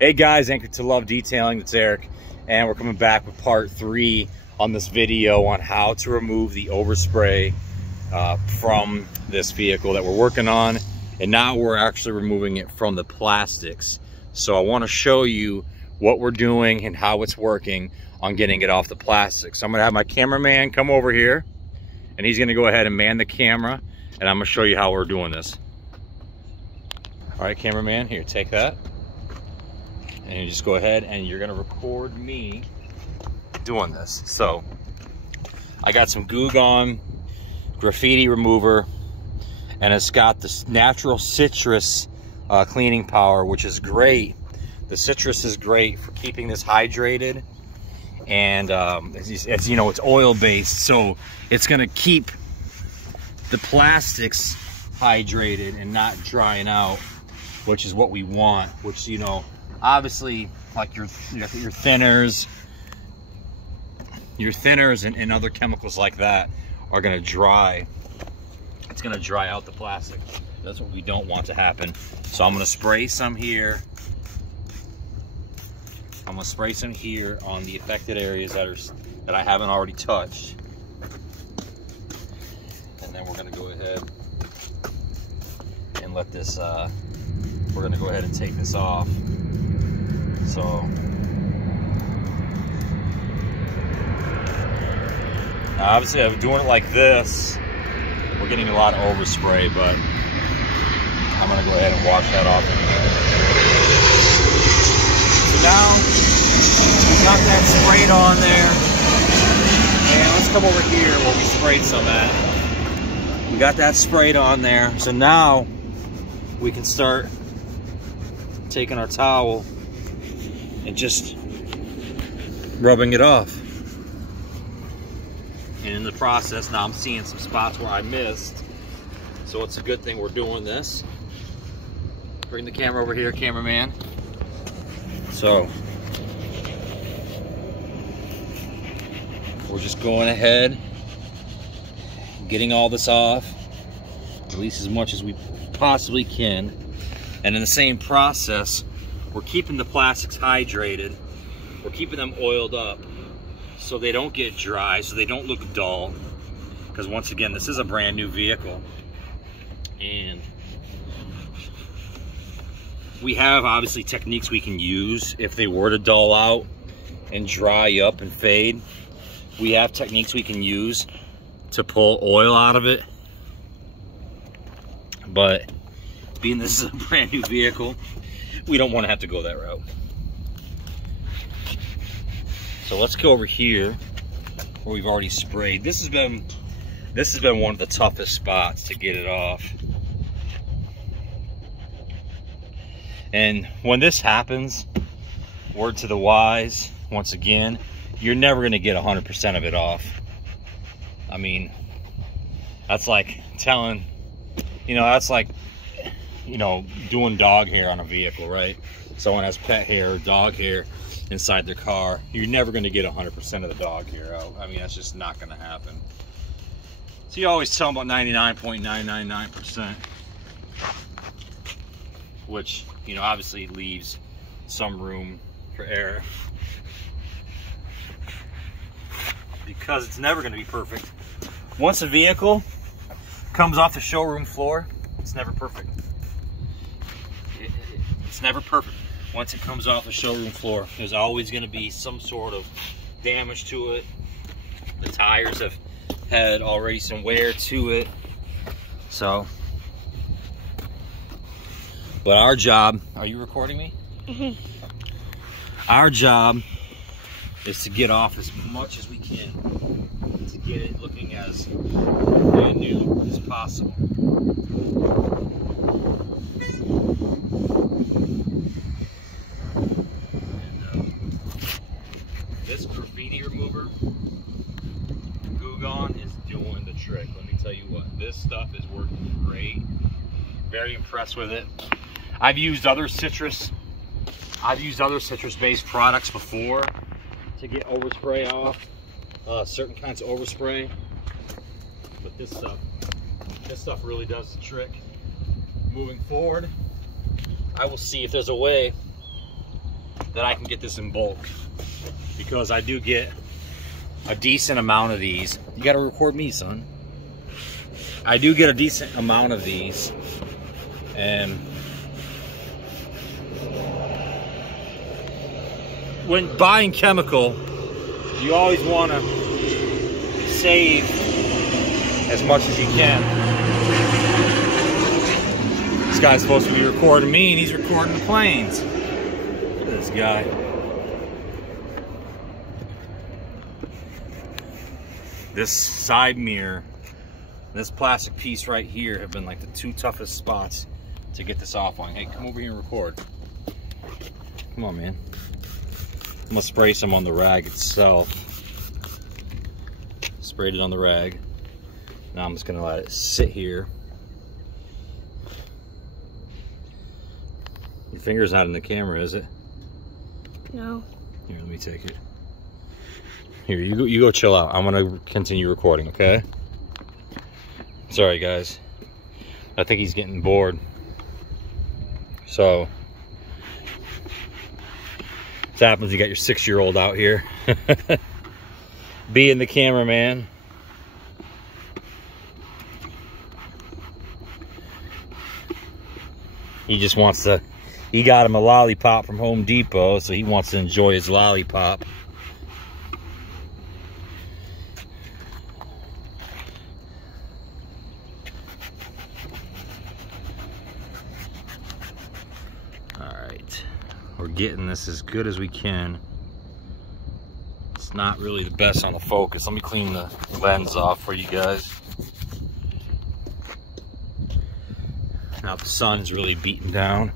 Hey guys, Anchored to Love Detailing, it's Eric, and we're coming back with part 3 on this video on how to remove the overspray from this vehicle that we're working on. And now we're actually removing it from the plastics. So I want to show you what we're doing and how it's working on getting it off the plastic. So I'm gonna have my cameraman come over here, and he's gonna go ahead and man the camera, and I'm gonna show you how we're doing this. All right, cameraman, here, take that. And you just go ahead and you're gonna record me doing this. So I got some Goo Gone graffiti remover, and it's got this natural citrus cleaning power, which is great. The citrus is great for keeping this hydrated, and it's you know, it's oil based, so it's gonna keep the plastics hydrated and not drying out, which is what we want. Which, you know, obviously, like your thinners and other chemicals like that are gonna dry. It's gonna dry out the plastic. That's what we don't want to happen. So I'm gonna spray some here. I'm gonna spray some here on the affected areas that I haven't already touched. And then we're gonna go ahead and let this, we're gonna go ahead and take this off. So now obviously I'm doing it like this. We're getting a lot of overspray, but I'm gonna go ahead and wash that off. So now we've got that sprayed on there. And let's come over here where we sprayed some at. We got that sprayed on there. So now we can start taking our towel and just rubbing it off. And in the process, now I'm seeing some spots where I missed. So it's a good thing we're doing this. Bring the camera over here, cameraman. So we're just going ahead, getting all this off, at least as much as we possibly can. And in the same process, we're keeping the plastics hydrated. We're keeping them oiled up so they don't get dry, so they don't look dull. Because once again, this is a brand new vehicle. And we have obviously techniques we can use if they were to dull out and dry up and fade. We have techniques we can use to pull oil out of it. But being this is a brand new vehicle, we don't want to have to go that route. So let's go over here where we've already sprayed. This has been one of the toughest spots to get it off. And when this happens, word to the wise, once again, you're never going to get 100% of it off. I mean, that's like telling, you know, that's like, you know, doing dog hair on a vehicle, right? Someone has pet hair or dog hair inside their car. You're never going to get 100% of the dog hair out. I mean, that's just not going to happen. So you always tell them about 99.999%, which, you know, obviously leaves some room for error, because it's never going to be perfect. Once a vehicle comes off the showroom floor, it's never perfect. It's never perfect. Once it comes off the showroom floor, there's always going to be some sort of damage to it. The tires have had already some wear to it. So, but our job, are you recording me? Mm-hmm. Our job is to get off as much as we can to get it looking as brand new as possible. This graffiti remover, Goo Gone, is doing the trick. Let me tell you what, this stuff is working great. Very impressed with it. I've used other citrus-based products before to get overspray off, certain kinds of overspray. But this stuff really does the trick. Moving forward, I will see if there's a way that I can get this in bulk, because I do get a decent amount of these. You gotta record me, son. I do get a decent amount of these, and when buying chemical, you always want to save as much as you can. This guy's supposed to be recording me, and he's recording the planes. Look at this guy. This side mirror, this plastic piece right here have been like the two toughest spots to get this off on. Hey, come over here and record. Come on, man. I'm gonna spray some on the rag itself. Sprayed it on the rag. Now I'm just gonna let it sit here. Your finger's not in the camera, is it? No. Here, let me take it. Here, you go chill out. I'm gonna continue recording, okay? Sorry, guys. I think he's getting bored. So, this happens, you got your 6-year-old out here. Being the cameraman. He just wants to, he got him a lollipop from Home Depot, so he wants to enjoy his lollipop. We're getting this as good as we can. It's not really the best on the focus. Let me clean the lens off for you guys. Now the sun's really beating down.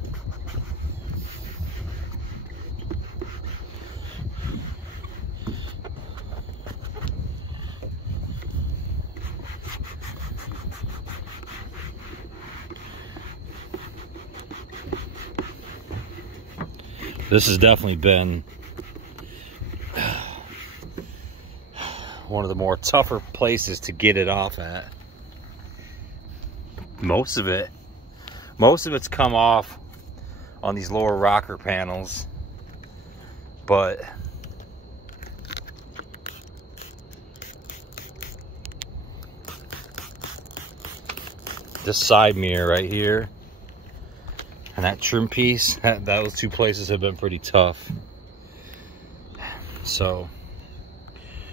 This has definitely been one of the more tougher places to get it off at. Most of it's come off on these lower rocker panels, but this side mirror right here and that trim piece, those two places have been pretty tough. So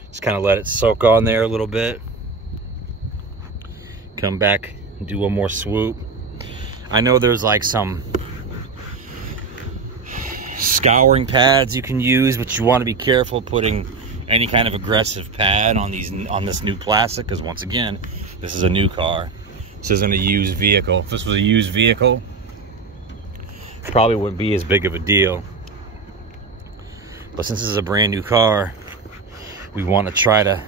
just kind of let it soak on there a little bit. Come back and do one more swoop. I know there's like some scouring pads you can use, but you want to be careful putting any kind of aggressive pad on this new plastic, because once again, this is a new car. This isn't a used vehicle. If this was a used vehicle, probably wouldn't be as big of a deal. But since this is a brand new car, we want to try to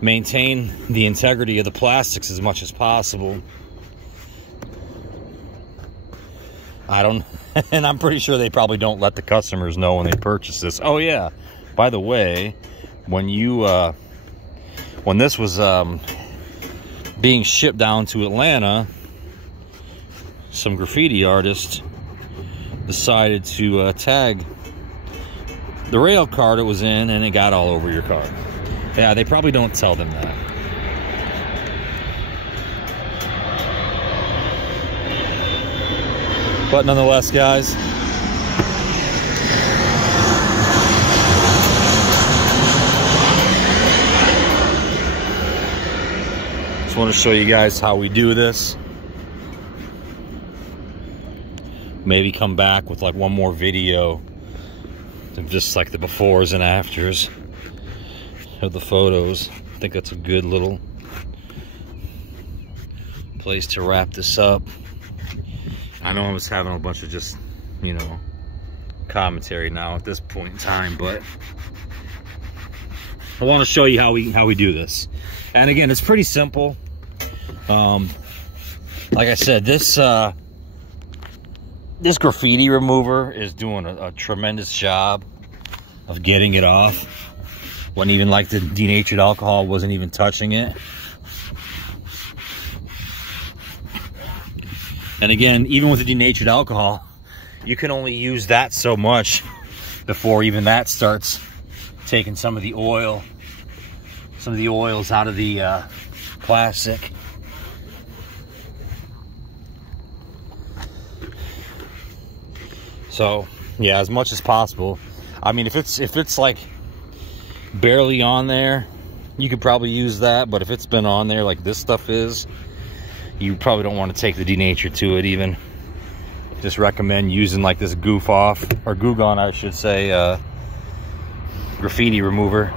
maintain the integrity of the plastics as much as possible. And I'm pretty sure they probably don't let the customers know when they purchase this. Oh yeah, by the way, when this was being shipped down to Atlanta, some graffiti artist decided to tag the rail car it was in, and it got all over your car. Yeah, they probably don't tell them that. But nonetheless, guys, just want to show you guys how we do this. Maybe come back with like one more video of just like the befores and afters of the photos. I think that's a good little place to wrap this up. I know I was having a bunch of just, you know, commentary now at this point in time, but I want to show you how we do this. And again, it's pretty simple. Like I said, this graffiti remover is doing a tremendous job of getting it off, when even like the denatured alcohol wasn't even touching it. And again, even with the denatured alcohol, you can only use that so much before even that starts taking some of the oil, some of the oils out of the plastic. So yeah, as much as possible. I mean, if it's like barely on there, you could probably use that. But if it's been on there like this stuff is, you probably don't want to take the denature to it even. Just recommend using like this goof off, or Goo Gone I should say, graffiti remover.